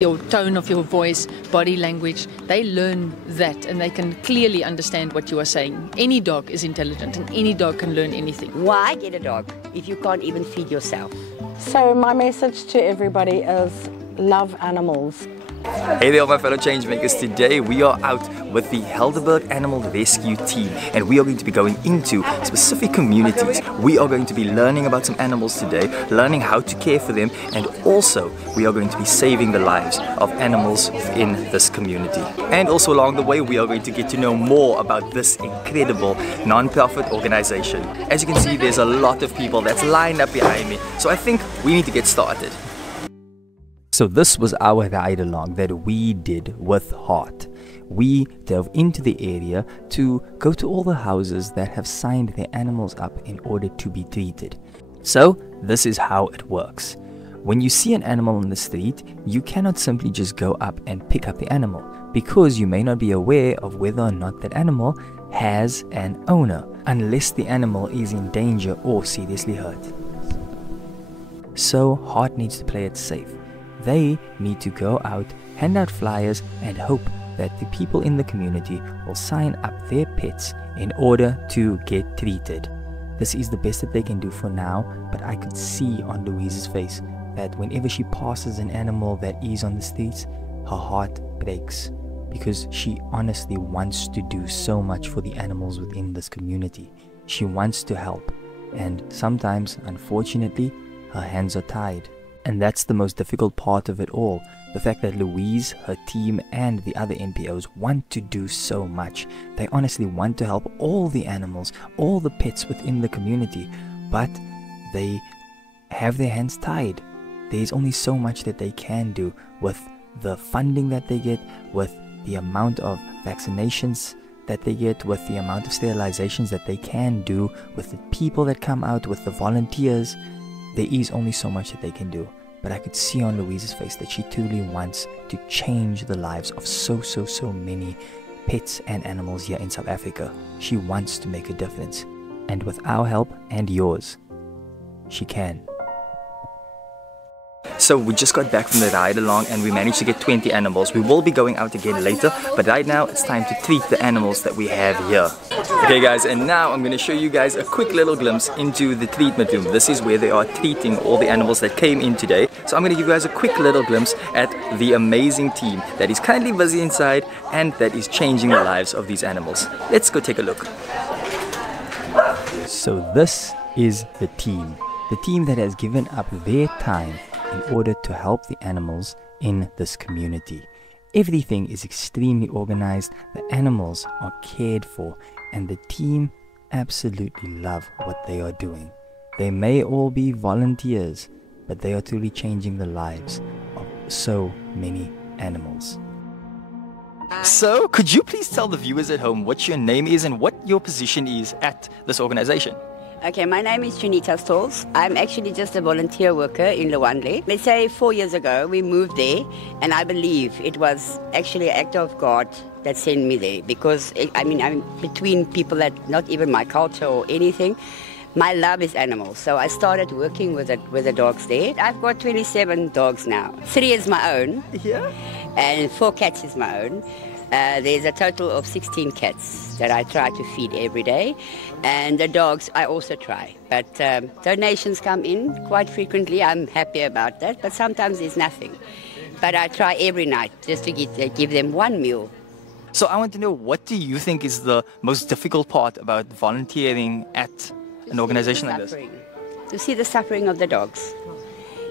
Your tone of your voice, body language, they learn that and they can clearly understand what you are saying. Any dog is intelligent and any dog can learn anything. Why get a dog if you can't even feed yourself? So my message to everybody is love animals. Hey there, my fellow changemakers. Today we are out with the Helderberg Animal Rescue Team and we are going to be going into specific communities. We are going to be learning about some animals today, learning how to care for them, and also we are going to be saving the lives of animals in this community. And also along the way we are going to get to know more about this incredible non-profit organization. As you can see, there's a lot of people that's lined up behind me, so I think we need to get started. So this was our ride along that we did with HART. We delve into the area to go to all the houses that have signed their animals up in order to be treated. So this is how it works. When you see an animal on the street, you cannot simply just go up and pick up the animal because you may not be aware of whether or not that animal has an owner unless the animal is in danger or seriously hurt. So HART needs to play it safe. They need to go out, hand out flyers, and hope that the people in the community will sign up their pets in order to get treated. This is the best that they can do for now, but I could see on Louise's face that whenever she passes an animal that is on the streets, her heart breaks because she honestly wants to do so much for the animals within this community. She wants to help, and sometimes, unfortunately, her hands are tied. And that's the most difficult part of it all. The fact that Louise, her team, and the other NPOs want to do so much. They honestly want to help all the animals, all the pets within the community, but they have their hands tied. There's only so much that they can do with the funding that they get, with the amount of vaccinations that they get, with the amount of sterilizations that they can do, with the people that come out, with the volunteers. There is only so much that they can do. But I could see on Louise's face that she truly wants to change the lives of so many pets and animals here in South Africa. She wants to make a difference. And with our help and yours, she can. So we just got back from the ride along and we managed to get 20 animals. We will be going out again later, but right now it's time to treat the animals that we have here. Okay guys, and now I'm going to show you guys a quick little glimpse into the treatment room. This is where they are treating all the animals that came in today. So I'm going to give you guys a quick little glimpse at the amazing team that is currently busy inside and that is changing the lives of these animals. Let's go take a look. So this is the team that has given up their time in order to help the animals in this community. Everything is extremely organized, the animals are cared for, and the team absolutely love what they are doing. They may all be volunteers, but they are truly changing the lives of so many animals. So, could you please tell the viewers at home what your name is and what your position is at this organization? Okay, my name is Junita Stalls. I'm actually just a volunteer worker in Lwandle. Let's say 4 years ago we moved there, and I believe it was actually an act of God that sent me there, because I'm between people that not even my culture or anything. My love is animals, so I started working with the dogs there. I've got 27 dogs now. 3 is my own, and 4 cats is my own. There's a total of 16 cats that I try to feed every day, and the dogs I also try. But donations come in quite frequently. I'm happy about that, but sometimes there's nothing. But I try every night just to give them one meal. So I want to know, what do you think is the most difficult part about volunteering at an organization like this? To see the suffering of the dogs,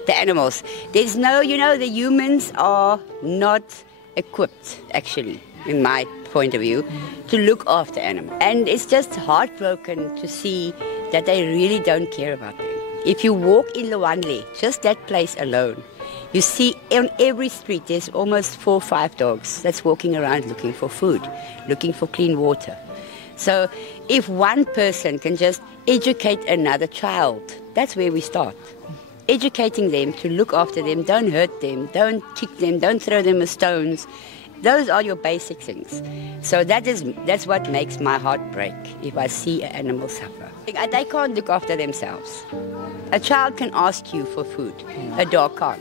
the animals. There's no, the humans are not equipped, actually, in my point of view, to look after animals. And it's just heartbroken to see that they really don't care about them. If you walk in Lwandle, just that place alone, you see on every street there's almost 4 or 5 dogs that's walking around looking for food, looking for clean water. So if one person can just educate another child, that's where we start. Educating them to look after them, don't hurt them, don't kick them, don't throw them with stones. Those are your basic things. So that's what makes my heart break if I see an animal suffer. They can't look after themselves. A child can ask you for food, a dog can't.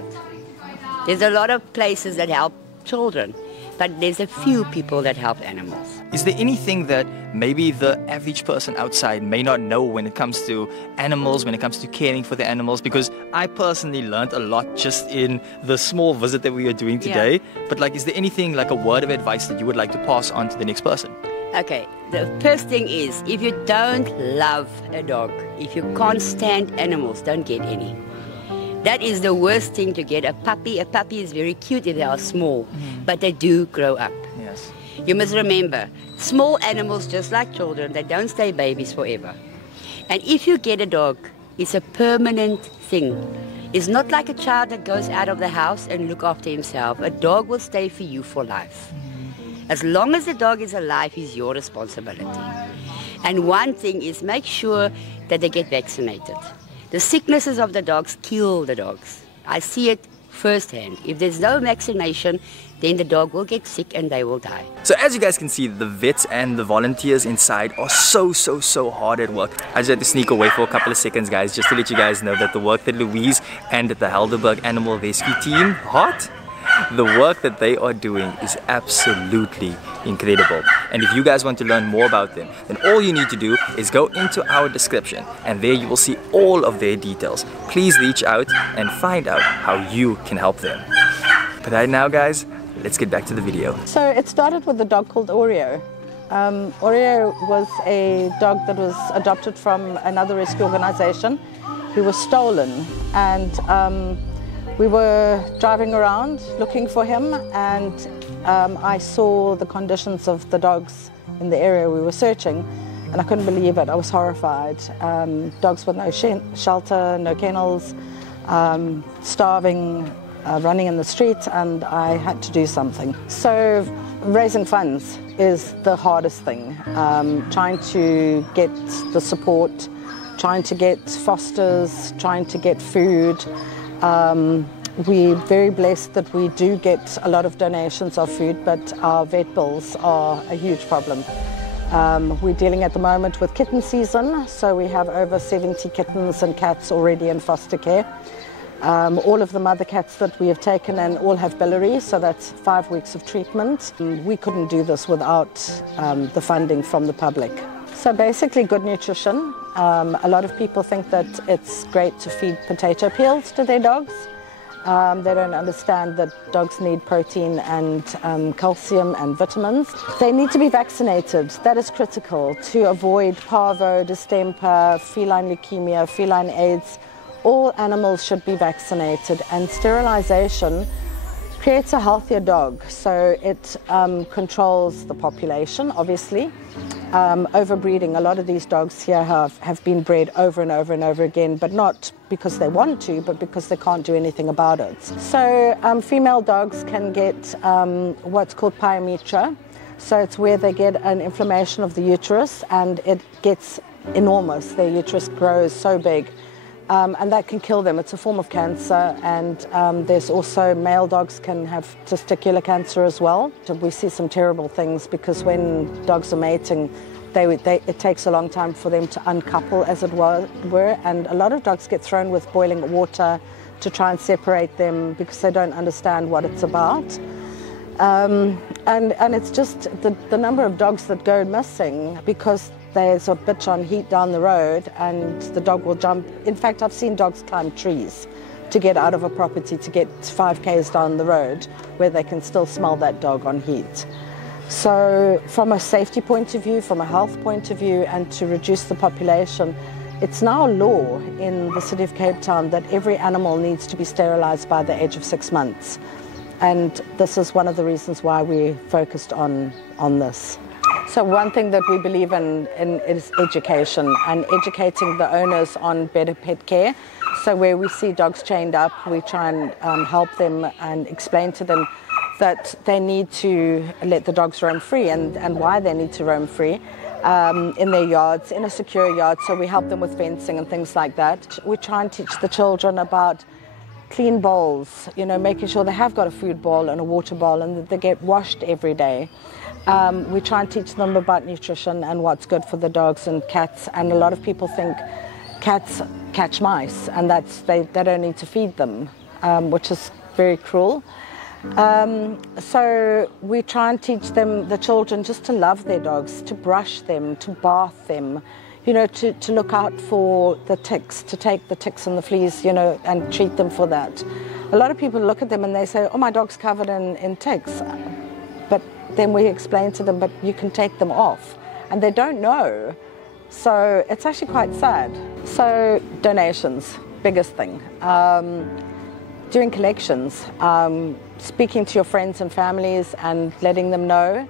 There's a lot of places that help children, but there's a few people that help animals. Is there anything that maybe the average person outside may not know when it comes to animals, when it comes to caring for the animals? Because I personally learned a lot just in the small visit that we are doing today. Yeah. But like, is there anything like a word of advice that you would like to pass on to the next person? Okay, the first thing is, if you don't love a dog, if you can't stand animals, don't get any. That is the worst thing to get. A puppy is very cute if they are small, but they do grow up. Yes. You must remember, small animals, just like children, they don't stay babies forever. And if you get a dog, it's a permanent thing. It's not like a child that goes out of the house and look after himself. A dog will stay for you for life. As long as the dog is alive, it's your responsibility. And one thing is, make sure that they get vaccinated. The sicknesses of the dogs kill the dogs. I see it firsthand. If there's no vaccination, then the dog will get sick and they will die. So as you guys can see, the vets and the volunteers inside are so hard at work. I just had to sneak away for a couple of seconds, guys, just to let you guys know that the work that Louise and the Helderberg Animal Rescue Team, HART, the work that they are doing is absolutely incredible. And if you guys want to learn more about them, then all you need to do is go into our description, and there you will see all of their details. Please reach out and find out how you can help them. But right now, guys, let's get back to the video. So it started with a dog called Oreo. Oreo was a dog that was adopted from another rescue organization. He was stolen, and we were driving around looking for him, and I saw the conditions of the dogs in the area we were searching, and I couldn't believe it. I was horrified. Dogs with no shelter, no kennels, starving, running in the street, and I had to do something. So raising funds is the hardest thing. Trying to get the support, trying to get fosters, trying to get food. We're very blessed that we do get a lot of donations of food, but our vet bills are a huge problem. We're dealing at the moment with kitten season, so we have over 70 kittens and cats already in foster care. All of the mother cats that we have taken in all have biliary, so that's 5 weeks of treatment. We couldn't do this without the funding from the public. So basically good nutrition. A lot of people think that it's great to feed potato peels to their dogs. They don't understand that dogs need protein and calcium and vitamins. They need to be vaccinated. That is critical to avoid parvo, distemper, feline leukemia, feline AIDS. All animals should be vaccinated, and sterilization creates a healthier dog. So it controls the population, obviously. Overbreeding, a lot of these dogs here have been bred over and over and over again, but not because they want to, but because they can't do anything about it. So female dogs can get what's called pyometra. So it's where they get an inflammation of the uterus, and it gets enormous. Their uterus grows so big. And that can kill them. It's a form of cancer, and there's also male dogs can have testicular cancer as well. We see some terrible things because when dogs are mating, it takes a long time for them to uncouple, as it were, and a lot of dogs get thrown with boiling water to try and separate them because they don't understand what it's about. And it's just the number of dogs that go missing because there's a bitch on heat down the road and the dog will jump. In fact, I've seen dogs climb trees to get out of a property, to get 5 k's down the road where they can still smell that dog on heat. So from a safety point of view, from a health point of view, and to reduce the population, it's now law in the city of Cape Town that every animal needs to be sterilized by the age of 6 months. And this is one of the reasons why we focused on this. So one thing that we believe in is education, and educating the owners on better pet care. So where we see dogs chained up, we try and help them and explain to them that they need to let the dogs roam free and why they need to roam free in their yards, in a secure yard. So we help them with fencing and things like that. We try and teach the children about clean bowls, making sure they have got a food bowl and a water bowl and that they get washed every day. We try and teach them about nutrition and what's good for the dogs and cats, and a lot of people think cats catch mice and they don't need to feed them, which is very cruel. So we try and teach them, the children, just to love their dogs, to brush them, to bath them, you know, to look out for the ticks, to take the ticks and the fleas, you know, and treat them for that. A lot of people look at them and they say, oh, my dog's covered in ticks. But then we explain to them, but you can take them off. And they don't know. So it's actually quite sad. So donations, biggest thing. Doing collections, speaking to your friends and families and letting them know.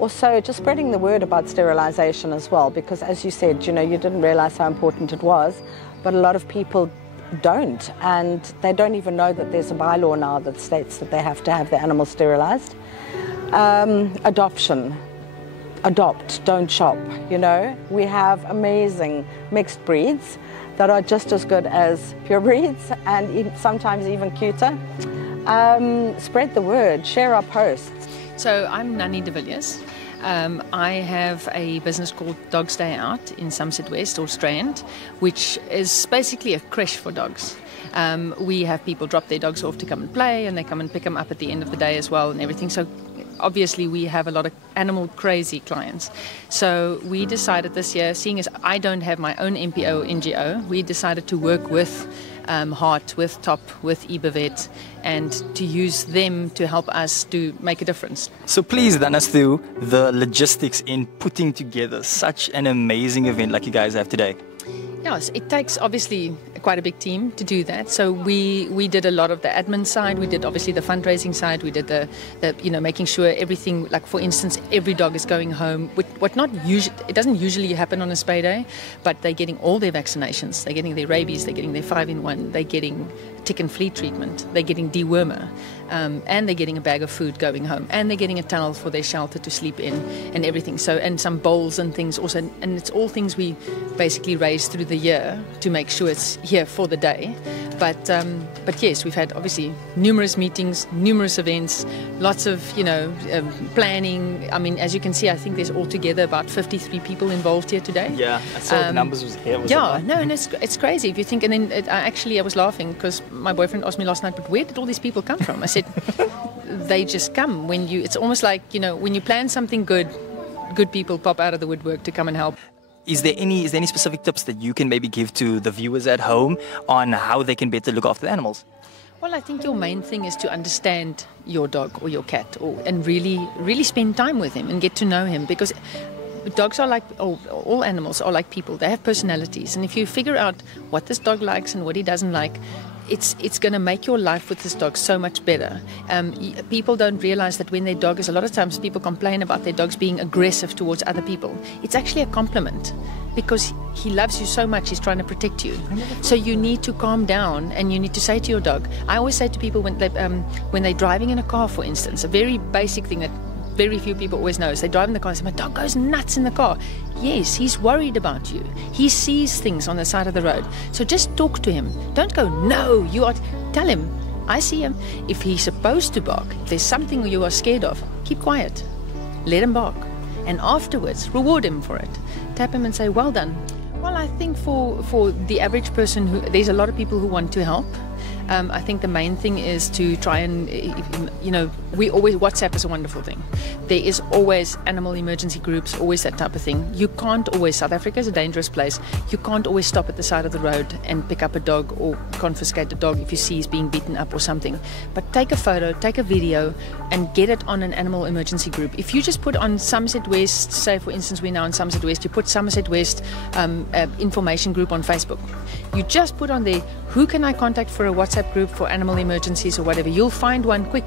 Also, just spreading the word about sterilization as well, because as you said, you know, you didn't realize how important it was, but a lot of people don't, and they don't even know that there's a bylaw now that states that they have to have their animals sterilized. Adoption. Adopt, don't shop, you know. We have amazing mixed breeds that are just as good as pure breeds and sometimes even cuter. Spread the word, share our posts. So I'm Nanny de Villiers. I have a business called Dogs Day Out in Somerset West or Strand, which is basically a creche for dogs. We have people drop their dogs off to come and play, and they come and pick them up at the end of the day as well and everything. So obviously we have a lot of animal crazy clients. So we decided this year, seeing as I don't have my own MPO NGO, we decided to work with HART, with TOP, with eBavet, and to use them to help us to make a difference. So please run us through the logistics in putting together such an amazing event like you guys have today. Yes, it takes obviously quite a big team to do that. So we did a lot of the admin side. We did obviously the fundraising side. We did the you know, making sure everything, like for instance, every dog is going home. What not usually, it doesn't usually happen on a spay day, but they're getting all their vaccinations. They're getting their rabies. They're getting their 5-in-1. They're getting tick and flea treatment. They're getting dewormer, and they're getting a bag of food going home, and they're getting a towel for their shelter to sleep in, and everything. So, and some bowls and things also, and it's all things we basically raise through the year to make sure it's here for the day. But yes, we've had obviously numerous meetings, numerous events, lots of, you know, planning. I mean, as you can see, I think there's altogether about 53 people involved here today. Yeah, I saw the numbers was here. Yeah, no, and it's crazy if you think. And then I was laughing because my boyfriend asked me last night, but where did all these people come from? I said, they just come when you. It's almost like, you know, when you plan something good people pop out of the woodwork to come and help. Is there any specific tips that you can maybe give to the viewers at home on how they can better look after the animals? Well, I think your main thing is to understand your dog or your cat, and really spend time with him and get to know him, because dogs are like, all animals are like people. They have personalities, and if you figure out what this dog likes and what he doesn't like, it's going to make your life with this dog so much better. People don't realize that when their dog is, a lot of times people complain about their dogs being aggressive towards other people. It's actually a compliment, because he loves you so much, he's trying to protect you. So you need to calm down, and you need to say to your dog, I always say to people when they're driving in a car, for instance, a very basic thing that very few people always know is they drive in the car and say, my dog goes nuts in the car. Yes, he's worried about you. He sees things on the side of the road. So just talk to him. Don't go, no, you are. Tell him, I see him. If he's supposed to bark, if there's something you are scared of, keep quiet. Let him bark. And afterwards, reward him for it. Tap him and say, well done. Well, I think for the average person, there's a lot of people who want to help. I think the main thing is to try and, you know, WhatsApp is a wonderful thing. There is always animal emergency groups, always that type of thing. You can't always, South Africa is a dangerous place. You can't always stop at the side of the road and pick up a dog or confiscate a dog if you see he's being beaten up or something. But take a photo, take a video, and get it on an animal emergency group. If you just put on Somerset West, say for instance we're now in Somerset West, you put Somerset West information group on Facebook. You just put on there, who can I contact for a WhatsApp group for animal emergencies or whatever. You'll find one quick.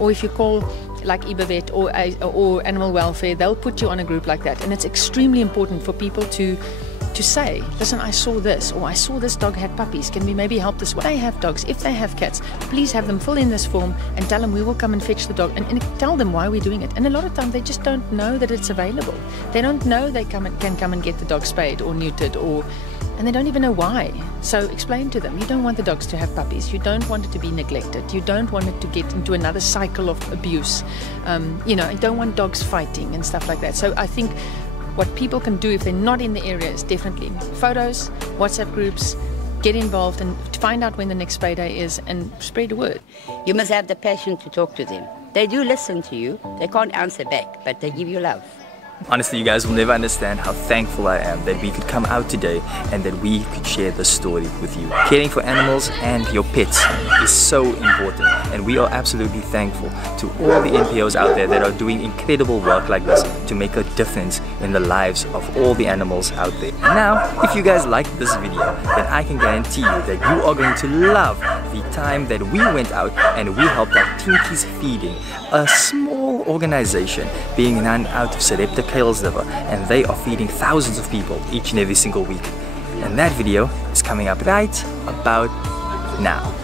Or if you call like eBavet or Animal Welfare, they'll put you on a group like that. And it's extremely important for people to say, listen, I saw this, or I saw this dog had puppies. Can we maybe help this one? If they have dogs, if they have cats, please have them fill in this form and tell them we will come and fetch the dog, and tell them why we're doing it. And a lot of times they just don't know that it's available. They don't know they can come and get the dog spayed or neutered, and they don't even know why. So explain to them, you don't want the dogs to have puppies. You don't want it to be neglected. You don't want it to get into another cycle of abuse. You know, and don't want dogs fighting and stuff like that. So I think what people can do if they're not in the area is definitely photos, WhatsApp groups, get involved and find out when the next spay day is and spread the word. You must have the passion to talk to them. They do listen to you. They can't answer back, but they give you love. Honestly, you guys will never understand how thankful I am that we could come out today and that we could share this story with you. Caring for animals and your pets is so important, and we are absolutely thankful to all the NPOs out there that are doing incredible work like this to make a difference in the lives of all the animals out there. And now, if you guys liked this video, then I can guarantee you that you are going to love the time that we went out and we helped out Tinky's Feeding, a small organization being run out of Sarepta, Helderberg, and they are feeding thousands of people each and every single week. And that video is coming up right about now.